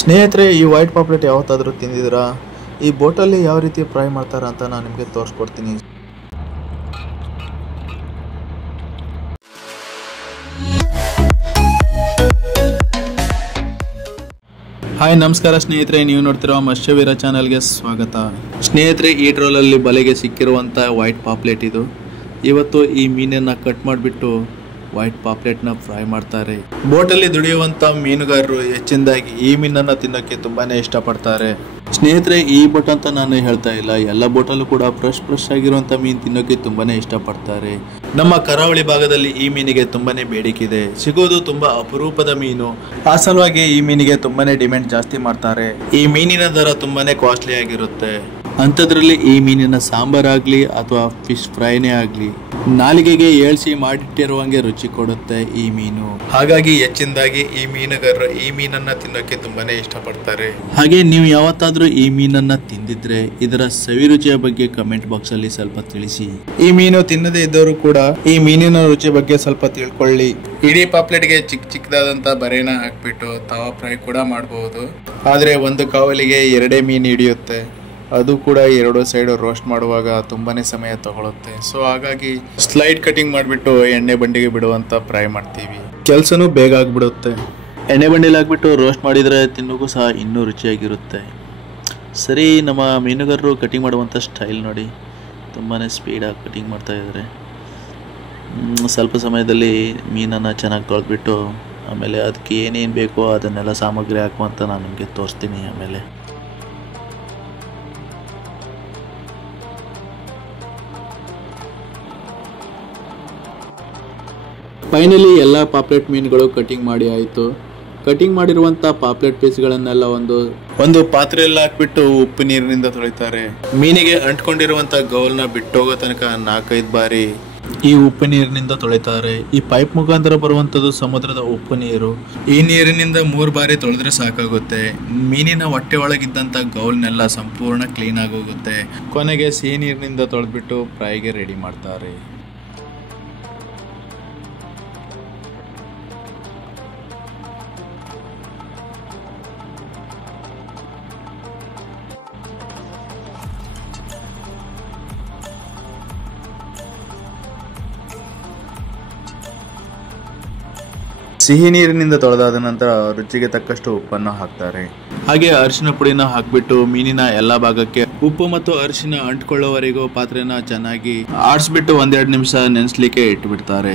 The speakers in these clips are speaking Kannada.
ಸ್ನೇಹಿತರೆ, ಈ ವೈಟ್ ಪಾಪ್ಲೆಟ್ ಯಾವತ್ತಾದರೂ ತಿಂದಿದ್ದೀರಾ? ಈ ಬೋಟಲ್ಲಿ ಯಾವ ರೀತಿ ಫ್ರೈ ಮಾಡ್ತಾರೆ ಅಂತ ನಾನು ನಿಮಗೆ ತೋರಿಸ್ಕೊಡ್ತೀನಿ. ಹಾಯ್, ನಮಸ್ಕಾರ ಸ್ನೇಹಿತರೆ, ನೀವು ನೋಡ್ತಿರೋ ಮತ್ಸ್ಯವೀರ ಚಾನಲ್ಗೆ ಸ್ವಾಗತ. ಸ್ನೇಹಿತರೆ, ಈ ಟ್ರೋಲಲ್ಲಿ ಬಲೆಗೆ ಸಿಕ್ಕಿರುವಂಥ ವೈಟ್ ಪಾಪ್ಲೆಟ್ ಇದು. ಇವತ್ತು ಈ ಮೀನನ್ನು ಕಟ್ ಮಾಡಿಬಿಟ್ಟು ವೈಟ್ ಪಾಪ್ಲೆಟ್ನ ಫ್ರೈ ಮಾಡ್ತಾರೆ. ಬೋಟಲ್ಲಿ ದುಡಿಯುವಂಥ ಮೀನುಗಾರರು ಹೆಚ್ಚಿನದಾಗಿ ಈ ಮೀನನ್ನು ತಿನ್ನೋಕ್ಕೆ ತುಂಬಾನೇ ಇಷ್ಟಪಡ್ತಾರೆ. ಸ್ನೇಹಿತರೆ, ಈ ಬೋಟ್ ಅಂತ ನಾನು ಹೇಳ್ತಾ ಇಲ್ಲ, ಎಲ್ಲ ಬೋಟಲ್ಲೂ ಕೂಡ ಫ್ರೆಶ್ ಆಗಿರುವಂಥ ಮೀನು ತಿನ್ನೋಕ್ಕೆ ತುಂಬಾನೇ ಇಷ್ಟಪಡ್ತಾರೆ. ನಮ್ಮ ಕರಾವಳಿ ಭಾಗದಲ್ಲಿ ಈ ಮೀನಿಗೆ ತುಂಬಾನೇ ಬೇಡಿಕೆ ಇದೆ. ಸಿಗೋದು ತುಂಬಾ ಅಪರೂಪದ ಮೀನು. ಆ ಸಲುವಾಗಿ ಈ ಮೀನಿಗೆ ತುಂಬಾನೇ ಡಿಮ್ಯಾಂಡ್ ಜಾಸ್ತಿ ಮಾಡ್ತಾರೆ. ಈ ಮೀನಿನ ದರ ತುಂಬಾನೇ ಕಾಸ್ಟ್ಲಿ ಆಗಿರುತ್ತೆ. ಅಂಥದ್ರಲ್ಲಿ ಈ ಮೀನಿನ ಸಾಂಬಾರಾಗ್ಲಿ ಅಥವಾ ಫಿಶ್ ಫ್ರೈನೇ ಆಗ್ಲಿ ನಾಲಿಗೆಗೆ ಏಳ್ಸಿ ಮಾಡಿಟ್ಟಿರುವಂಗೆ ರುಚಿ ಕೊಡುತ್ತೆ ಈ ಮೀನು. ಹಾಗಾಗಿ ಹೆಚ್ಚಿನದಾಗಿ ಈ ಮೀನುಗಾರರು ಈ ಮೀನನ್ನ ತಿನ್ನೋಕೆ ತುಂಬಾನೇ ಇಷ್ಟಪಡ್ತಾರೆ. ಹಾಗೆ ನೀವು ಯಾವತ್ತಾದ್ರೂ ಈ ಮೀನನ್ನ ತಿಂದಿದ್ರೆ ಇದರ ಸವಿ ರುಚಿಯ ಬಗ್ಗೆ ಕಮೆಂಟ್ ಬಾಕ್ಸ್ ಅಲ್ಲಿ ಸ್ವಲ್ಪ ತಿಳಿಸಿ. ಈ ಮೀನು ತಿನ್ನದೇ ಇದ್ದವರು ಕೂಡ ಈ ಮೀನಿನ ರುಚಿ ಬಗ್ಗೆ ಸ್ವಲ್ಪ ತಿಳ್ಕೊಳ್ಳಿ. ಇಡೀ ಪಾಪ್ಲೆಟ್ಗೆ ಚಿಕ್ಕದಾದಂತ ಬರೇನ ಹಾಕ್ಬಿಟ್ಟು ತವಾ ಫ್ರೈ ಕೂಡ ಮಾಡಬಹುದು. ಆದ್ರೆ ಒಂದು ಕಾವಲಿಗೆ 2 ಮೀನು ಹಿಡಿಯುತ್ತೆ. ಅದು ಕೂಡ 2 ಸೈಡ್ ರೋಸ್ಟ್ ಮಾಡುವಾಗ ತುಂಬಾನೇ ಸಮಯ ತಗೊಳುತ್ತೆ. ಸೊ ಹಾಗಾಗಿ ಸ್ಲೈಡ್ ಕಟಿಂಗ್ ಮಾಡಿಬಿಟ್ಟು ಎಣ್ಣೆ ಬಂಡಿಗೆ ಬಿಡುವಂತ ಫ್ರೈ ಮಾಡ್ತೀವಿ. ಕೆಲಸನೂ ಬೇಗ ಆಗ್ಬಿಡುತ್ತೆ. ಎಣ್ಣೆ ಬಂಡಿಲಿ ಹಾಕ್ಬಿಟ್ಟು ರೋಸ್ಟ್ ಮಾಡಿದರೆ ತಿನ್ನೋಕ್ಕೂ ಸಹ ಇನ್ನೂ ರುಚಿಯಾಗಿರುತ್ತೆ. ಸರಿ, ನಮ್ಮ ಮೀನುಗಾರರು ಕಟಿಂಗ್ ಮಾಡುವಂಥ ಸ್ಟೈಲ್ ನೋಡಿ, ತುಂಬಾ ಸ್ಪೀಡಾಗಿ ಕಟಿಂಗ್ ಮಾಡ್ತಾ ಇದ್ದಾರೆ. ಸ್ವಲ್ಪ ಸಮಯದಲ್ಲಿ ಮೀನನ್ನು ಚೆನ್ನಾಗಿ ತೊಳೆದ್ಬಿಟ್ಟು ಆಮೇಲೆ ಅದಕ್ಕೆ ಏನೇನು ಬೇಕೋ ಅದನ್ನೆಲ್ಲ ಸಾಮಗ್ರಿ ಹಾಕುವಂತ ನಾನು ನಿಮಗೆ ತೋರಿಸ್ತೀನಿ. ಆಮೇಲೆ ಫೈನಲಿ ಎಲ್ಲ ಪಾಪ್ಲೆಟ್ ಮೀನುಗಳು ಕಟಿಂಗ್ ಮಾಡಿ ಆಯಿತು. ಕಟಿಂಗ್ ಮಾಡಿರುವಂಥ ಪಾಪ್ಲೆಟ್ ಪೀಸ್ಗಳನ್ನೆಲ್ಲ ಒಂದು ಪಾತ್ರೆಯಲ್ಲಿ ಹಾಕ್ಬಿಟ್ಟು ಉಪ್ಪು ನೀರಿನಿಂದ ತೊಳಿತಾರೆ. ಮೀನಿಗೆ ಅಂಟ್ಕೊಂಡಿರುವಂಥ ಗೌಲ್ನ ಬಿಟ್ಟೋಗೋ ತನಕ 4-5 ಬಾರಿ ಈ ಉಪ್ಪು ನೀರಿನಿಂದ ತೊಳಿತಾರೆ. ಈ ಪೈಪ್ ಮುಖಾಂತರ ಬರುವಂಥದ್ದು ಸಮುದ್ರದ ಉಪ್ಪು ನೀರು. ಈ ನೀರಿನಿಂದ 3 ಬಾರಿ ತೊಳೆದ್ರೆ ಸಾಕಾಗುತ್ತೆ. ಮೀನಿನ ಹೊಟ್ಟೆ ಒಳಗಿದ್ದಂಥ ಗೌಲ್ನೆಲ್ಲ ಸಂಪೂರ್ಣ ಕ್ಲೀನ್ ಆಗೋಗುತ್ತೆ. ಕೊನೆಗೆ ಸಿಹಿ ನೀರಿನಿಂದ ತೊಳೆದ್ಬಿಟ್ಟು ಫ್ರೈಗೆ ರೆಡಿ ಮಾಡ್ತಾರೆ. ಸಿಹಿ ನೀರಿನಿಂದ ತೊಳೆದಾದ ನಂತರ ರುಚಿಗೆ ತಕ್ಕಷ್ಟು ಉಪ್ಪನ್ನು ಹಾಕ್ತಾರೆ. ಹಾಗೆ ಅರಿಶಿನ ಪುಡಿನ ಹಾಕ್ಬಿಟ್ಟು ಮೀನಿನ ಎಲ್ಲಾ ಭಾಗಕ್ಕೆ ಉಪ್ಪು ಮತ್ತು ಅರಿಶಿನ ಅಂಟ್ಕೊಳ್ಳೋವರೆಗೂ ಪಾತ್ರೆನ ಚೆನ್ನಾಗಿ ಆಡಿಸ್ಬಿಟ್ಟು 1-2 ನಿಮಿಷ ನೆನೆಸ್ಲಿಕ್ಕೆ ಇಟ್ಬಿಡ್ತಾರೆ.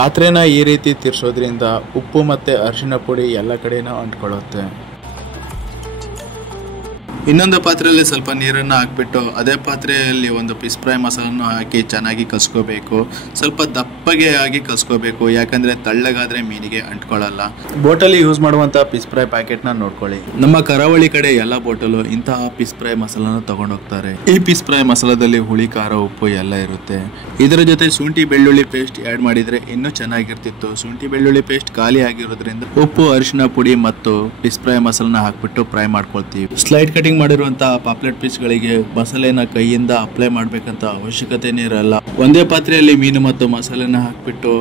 ಪಾತ್ರೆನ ಈ ರೀತಿ ತಿರ್ಸೋದ್ರಿಂದ ಉಪ್ಪು ಮತ್ತೆ ಅರಿಶಿನ ಪುಡಿ ಎಲ್ಲ ಕಡೆನೂ ಅಂಟ್ಕೊಳ್ಳುತ್ತೆ. ಇನ್ನೊಂದು ಪಾತ್ರೆಯಲ್ಲಿ ಸ್ವಲ್ಪ ನೀರನ್ನು ಹಾಕ್ಬಿಟ್ಟು ಅದೇ ಪಾತ್ರೆಯಲ್ಲಿ ಒಂದು ಫಿಶ್ ಫ್ರೈ ಮಸಾಲನ್ನು ಹಾಕಿ ಚೆನ್ನಾಗಿ ಕಲ್ಸ್ಕೋಬೇಕು. ಸ್ವಲ್ಪ ದಪ್ಪಗೆ ಆಗಿ ಕಲ್ಸ್ಕೋಬೇಕು, ಯಾಕಂದ್ರೆ ತಳ್ಳಗಾದ್ರೆ ಮೀನಿಗೆ ಅಂಟ್ಕೊಳ್ಳಲ್ಲ. ಬೋಟಲ್ಲಿ ಯೂಸ್ ಮಾಡುವಂತ ಫಿಶ್ ಫ್ರೈ ಪ್ಯಾಕೆಟ್ನ ನೋಡ್ಕೊಳ್ಳಿ. ನಮ್ಮ ಕರಾವಳಿ ಕಡೆ ಎಲ್ಲ ಬೋಟಲ್ಲೂ ಇಂತಹ ಫಿಶ್ ಫ್ರೈ ಮಸಾಲನ ತಗೊಂಡು ಹೋಗ್ತಾರೆ. ಈ ಫಿಶ್ ಫ್ರೈ ಮಸಾಲದಲ್ಲಿ ಹುಳಿ, ಖಾರ, ಉಪ್ಪು ಎಲ್ಲ ಇರುತ್ತೆ. ಇದರ ಜೊತೆ ಶುಂಠಿ ಬೆಳ್ಳುಳ್ಳಿ ಪೇಸ್ಟ್ ಆಡ್ ಮಾಡಿದ್ರೆ ಇನ್ನೂ ಚೆನ್ನಾಗಿರ್ತಿತ್ತು. ಶುಂಠಿ ಬೆಳ್ಳುಳ್ಳಿ ಪೇಸ್ಟ್ ಖಾಲಿ ಆಗಿರೋದ್ರಿಂದ ಉಪ್ಪು, ಅರಿಶಿನ ಪುಡಿ ಮತ್ತು ಫಿಶ್ ಫ್ರೈ ಮಸಾಲನ ಹಾಕ್ಬಿಟ್ಟು ಫ್ರೈ ಮಾಡ್ಕೊಳ್ತೀವಿ. ಸ್ಲೈಡ್ ಕಟಿಂಗ್ ಮಾಡಿರುವಂತಹ ಪಾಪ್ಲೆಟ್ ಪೀಸ್ಗಳಿಗೆ ಮಸಾಲೆನ ಕೈಯಿಂದ ಅಪ್ಲೈ ಮಾಡ್ಬೇಕಂತ ಅವಶ್ಯಕತೆನೇ ಇರಲ್ಲ. ಒಂದೇ ಪಾತ್ರೆಯಲ್ಲಿ ಮೀನು ಮತ್ತು ಮಸಾಲೆನ ಹಾಕ್ಬಿಟ್ಟು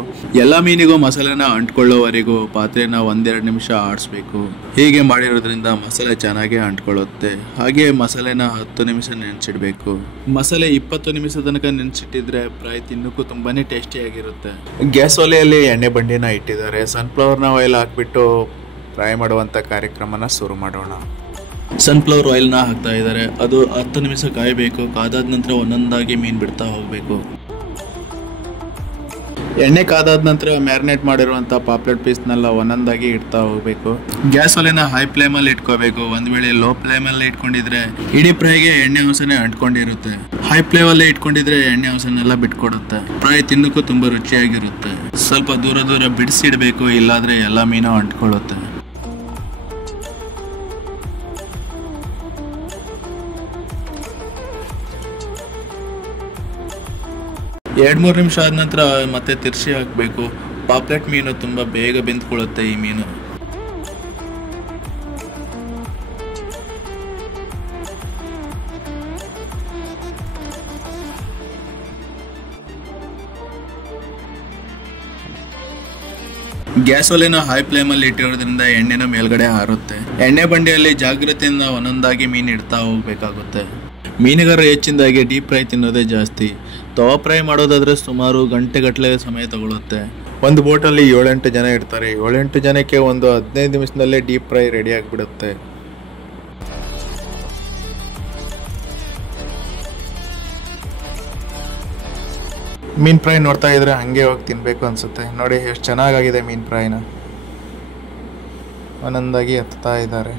ಎಲ್ಲಾ ಮೀನಿಗೂ ಮಸಾಲೆನ ಅಂಟ್ಕೊಳ್ಳೋವರೆಗೂ ಪಾತ್ರೆನ 1-2 ನಿಮಿಷ ಆಡಿಸ್ಬೇಕು. ಹೀಗೆ ಮಾಡಿರೋದ್ರಿಂದ ಮಸಾಲೆ ಚೆನ್ನಾಗಿ ಅಂಟ್ಕೊಳ್ಳುತ್ತೆ. ಹಾಗೆ ಮಸಾಲೆನ 10 ನಿಮಿಷ ನೆನೆಸಿಡ್ಬೇಕು. ಮಸಾಲೆ 20 ನಿಮಿಷ ತನಕ ನೆನೆಸಿಟ್ಟಿದ್ರೆ ಫ್ರೈ ತಿನ್ನೋಕ್ಕೂ ತುಂಬಾನೇ ಟೇಸ್ಟಿ ಆಗಿರುತ್ತೆ. ಗ್ಯಾಸ್ ಒಲೆಯಲ್ಲಿ ಎಣ್ಣೆ ಬಂಡಿನ ಇಟ್ಟಿದ್ದಾರೆ. ಸನ್ಫ್ಲವರ್ನ ಆಯಿಲ್ ಹಾಕ್ಬಿಟ್ಟು ಫ್ರೈ ಮಾಡುವಂತ ಕಾರ್ಯಕ್ರಮನ ಶುರು ಮಾಡೋಣ. ಸನ್ಫ್ಲವರ್ ಆಯಿಲ್ನ ಹಾಕ್ತಾ ಇದ್ದಾರೆ. ಅದು 10 ನಿಮಿಷ ಕಾಯಬೇಕು. ಕಾದಾದ ನಂತರ ಒಂದೊಂದಾಗಿ ಮೀನು ಬಿಡ್ತಾ ಹೋಗಬೇಕು. ಎಣ್ಣೆ ಕಾದಾದ ನಂತರ ಮ್ಯಾರಿನೇಟ್ ಮಾಡಿರುವಂಥ ಪಾಪ್ಲೆಟ್ ಪೀಸ್ನೆಲ್ಲ ಒಂದೊಂದಾಗಿ ಇಡ್ತಾ ಹೋಗಬೇಕು. ಗ್ಯಾಸ್ ಒಲೆನ ಹೈ ಫ್ಲೇಮಲ್ಲಿ ಇಟ್ಕೋಬೇಕು. ಒಂದು ವೇಳೆ ಲೋ ಫ್ಲೇಮಲ್ಲಿ ಇಟ್ಕೊಂಡಿದ್ರೆ ಇಡೀ ಫ್ರೈಗೆ ಎಣ್ಣೆ ಅಂಶನೇ ಅಂಟ್ಕೊಂಡಿರುತ್ತೆ. ಹೈ ಫ್ಲೇಮಲ್ಲಿ ಇಟ್ಕೊಂಡಿದ್ರೆ ಎಣ್ಣೆ ಅಂಶನೆಲ್ಲ ಬಿಟ್ಕೊಡುತ್ತೆ. ಫ್ರೈ ತಿನ್ನೋಕ್ಕೂ ತುಂಬ ರುಚಿಯಾಗಿರುತ್ತೆ. ಸ್ವಲ್ಪ ದೂರ ಬಿಡಿಸಿಡ್ಬೇಕು, ಇಲ್ಲಾಂದ್ರೆ ಎಲ್ಲ ಮೀನು ಅಂಟ್ಕೊಳ್ಳುತ್ತೆ. 2-3 ನಿಮಿಷ ಆದ ನಂತರ ಮತ್ತೆ ತಿರ್ಸಿ ಹಾಕಬೇಕು. ಪಾಪ್ಲೆಟ್ ಮೀನು ತುಂಬ ಬೇಗ ಬೆಂದ್ಕೊಳ್ಳುತ್ತೆ ಈ ಮೀನು. ಗ್ಯಾಸ್ ಒಲೆನ ಹೈ ಫ್ಲೇಮಲ್ಲಿ ಇಟ್ಟಿರೋದ್ರಿಂದ ಎಣ್ಣೆನ ಮೇಲ್ಗಡೆ ಹಾರುತ್ತೆ. ಎಣ್ಣೆ ಬಂಡಿಯಲ್ಲಿ ಜಾಗ್ರತೆಯಿಂದ ಒಂದೊಂದಾಗಿ ಮೀನು ಇಡ್ತಾ ಹೋಗ್ಬೇಕಾಗುತ್ತೆ. ಮೀನುಗಾರರು ಹೆಚ್ಚಿನದಾಗಿ ಡೀಪ್ ಫ್ರೈ ತಿನ್ನೋದೇ ಜಾಸ್ತಿ. ತವಾ ಫ್ರೈ ಮಾಡೋದಾದ್ರೆ ಸುಮಾರು ಗಂಟೆಗಟ್ಟಲೆ ಸಮಯ ತಗೊಳುತ್ತೆ. ಒಂದು ಬೋಟಲ್ಲಿ 7-8 ಜನ ಇರ್ತಾರೆ. 7-8 ಜನಕ್ಕೆ ಒಂದು 15 ನಿಮಿಷದಲ್ಲೇ ಡೀಪ್ ಫ್ರೈ ರೆಡಿ ಆಗಿಬಿಡುತ್ತೆ. ಮೀನ್ ಫ್ರೈ ನೋಡ್ತಾ ಇದ್ರೆ ಹಂಗೆ ಹೋಗಿ ತಿನ್ಬೇಕು ಅನ್ಸುತ್ತೆ. ನೋಡಿ ಎಷ್ಟು ಚೆನ್ನಾಗಾಗಿದೆ ಮೀನ್ ಫ್ರೈನ. ಒಂದೊಂದಾಗಿ ಹತ್ತಾ ಇದ್ದಾರೆ.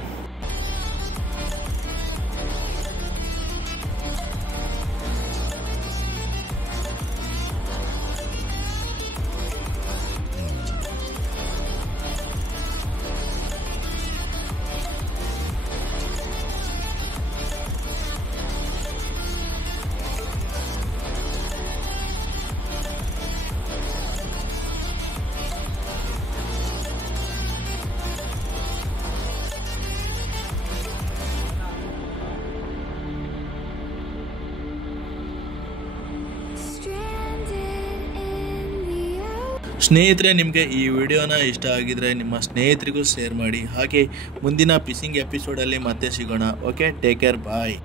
ಸ್ನೇಹಿತರೆ, ನಿಮಗೆ ಈ ವಿಡಿಯೋನ ಇಷ್ಟ ಆಗಿದ್ರೆ ನಿಮ್ಮ ಸ್ನೇಹಿತರಿಗೂ ಶೇರ್ ಮಾಡಿ. ಹಾಗೆ ಮುಂದಿನ ಫಿಶಿಂಗ್ ಎಪಿಸೋಡಲ್ಲಿ ಮತ್ತೆ ಸಿಗೋಣ. ಓಕೆ, ಟೇಕ್ ಕೇರ್, ಬಾಯ್.